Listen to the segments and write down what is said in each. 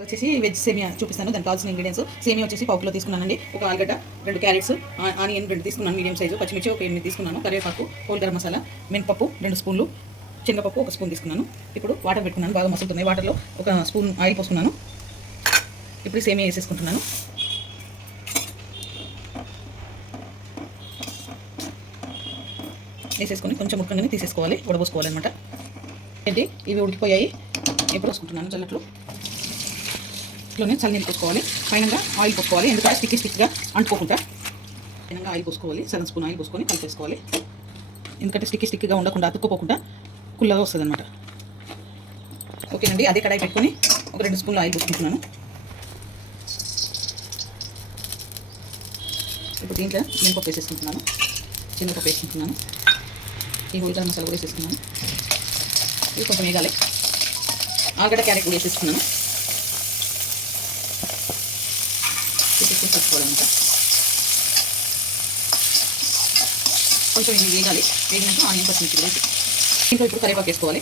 వచ్చేసి వెజ్ సేమియా చూపిస్తాను. దానికి కావాల్సిన ఇంగ్రీడియంట్స్ సేమియా వచ్చేసి పావు కిలో తీసుకున్నానండి. ఒక ఆలుగడ్డ, 2 క్యారెట్స్, ఆనియన్ 2 తీసుకున్నాను మీడియం సైజు, పచ్చిమిర్చి ఒక 8 తీసుకున్నాను, కరివేపాకు, హోల్ గరం మసాలా, మినపప్పు 2 స్పూన్లు, శనగపప్పు 1 స్పూన్ తీసుకున్నాను. ఇప్పుడు వాటర్ పెట్టుకున్నాను, బాగా మసులుతున్నాయి. వాటర్లో ఒక స్పూన్ ఆయిల్ పోసుకున్నాను. ఇప్పుడు సేమియా వేసేసుకుంటున్నాను. వేసేసుకొని కొంచెం ఉడకగానే తీసేసుకోవాలి, ఉడబోసుకోవాలన్నమాట. ఏంటి ఇవి ఉడికిపోయాయి. ఎప్పుడు వేసుకుంటున్నాను జల్లట్లు ఇట్లోనే చల్లనీళ్ళు పోసుకోవాలి. ఫైనల్గా ఆయిల్ పోసుకోవాలి, ఎందుకంటే స్టిక్గా అంటుకోకుండా. ఫైనల్గా ఆయిల్ పోసుకోవాలి, సగం స్పూన్ ఆయిల్ పోసుకొని కలిపేసుకోవాలి. ఎందుకంటే స్టిక్గా ఉండకుండా అతుక్కుపోకుండా కుల్లగా వస్తుంది అనమాట. ఓకేనండి, అదే కడాయి పెట్టుకొని ఒక 2 స్పూన్లు ఆయిల్ పోసుకుంటున్నాను. ఇప్పుడు దీంట్లో మినపప్పు వేసేసుకుంటున్నాను, శనగపప్పు వేసుకుంటున్నాను, ఈ హోల్ గరం మసాలా కూడా వేసేసుకున్నాను. ఇది కొంచెం వేగాలి. ఆలుగడ్డ క్యారెట్ కూడా వేసేసుకున్నాను. వేసేసుకొని కలుపుకోవాలన్నమాట. కొంచెం ఇది వేగాలి. వేగినాక ఆనియన్ పచ్చిమిర్చి కూడా వేసి దీంట్లో ఇప్పుడు కరివేపాకు వేసుకోవాలి.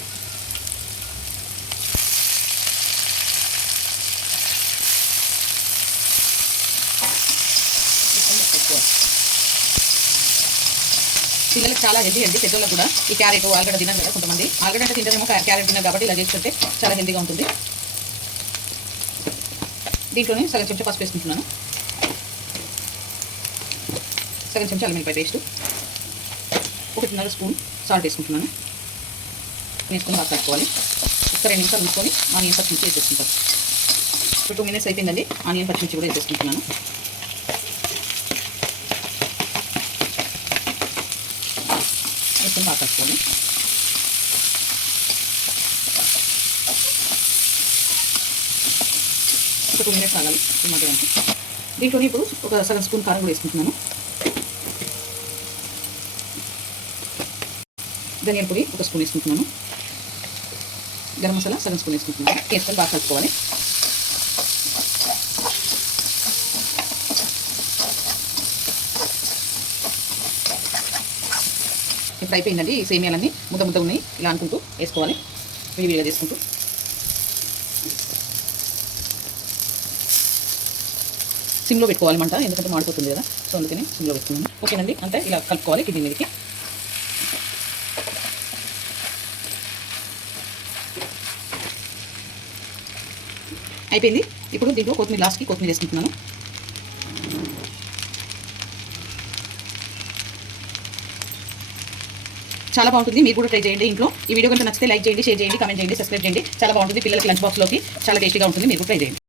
పిల్లలకు చాలా హెల్దీ అండి, పెద్దలకు కూడా. ఈ క్యారెట్ ఆలుగడ్డ తినరు కదా కొంతమంది. ఆలుగడ్డ అంటే తింటారేమో, క్యారెట్ తిన్నారు కాబట్టి ఇలా చేసుకుంటే చాలా హెల్దీగా ఉంటుంది. దీంట్లోనే సగం చెంచా పసుపు వేసుకుంటున్నాను, సగం చెంచా అల్లం వెల్లిపాయ పేస్ట్, 1.5 స్పూన్ సాల్ట్ వేసుకుంటున్నాను. వేసుకొని బాగా కలుపుకోవాలి. ఒక 2 నిమిషాలు ఉంచుకొని ఆనియన్ పచ్చిమిర్చి వేసేసుకుంటాను. ఇప్పుడు 2 మినిట్స్ అయిపోయిందండి. ఆనియన్ పచ్చిమిర్చి కూడా వేసేసుకుంటున్నాను. వేసుకొని బాగా కలుపుకోవాలి. ఒక 2 మినిట్స్ ఆగాలి మగ్గడానికి. దీంట్లోనే ఇప్పుడు ఒక సగం స్పూన్ కారం కూడా వేసుకుంటున్నాను. ధనియాల పొడి 1 స్పూన్ వేసుకుంటున్నాను. గరం మసాలా సగం స్పూన్ వేసుకుంటున్నాను. వేసుకొని బాగా కలుపుకోవాలి. ఇప్పుడు అయిపోయిందండి. ఈ సేమియాలన్నీ ముద్ద ఉన్నాయి, ఇలా అనుకుంటూ వేసుకోవాలి, విడివిడిగా చేసుకుంటూ. సిమ్లో పెట్టుకోవాలి మంట, ఎందుకంటే మాడిపోతుంది కదా, సో అందుకని సిమ్లో పెట్టుకున్నాను. ఓకేనండి, అంటే ఇలా కలుపుకోవాలి కిడ్నీ మీదకి. అయిపోయింది. ఇప్పుడు దీంట్లో కొత్తిమీర, లాస్ట్కి కొత్తిమీర వేసుకుంటున్నాను. చాలా బాగుంటుంది, మీరు కూడా ట్రై చేయండి ఇంట్లో. ఈ వీడియో కనుక నచ్చితే లైక్ చేయండి, షేర్ చేయండి, కామెంట్ చేయండి, సబ్స్క్రైబ్ చేయండి. చాలా బాగుంటుంది, పిల్లలకి లంచ్ బాక్స్లోకి చాలా టేస్టీగా ఉంటుంది. మీరు కూడా ట్రై చేయండి.